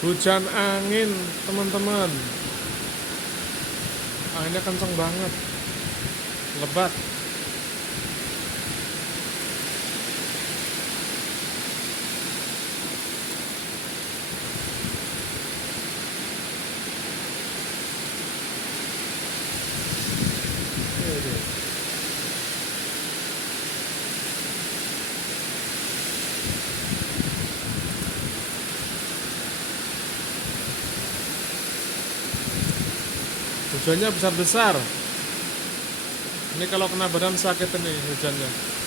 Hujan angin, teman-teman. Anginnya kenceng banget. Lebat. Hujannya besar-besar. Ini kalau kena badan sakit ini hujannya.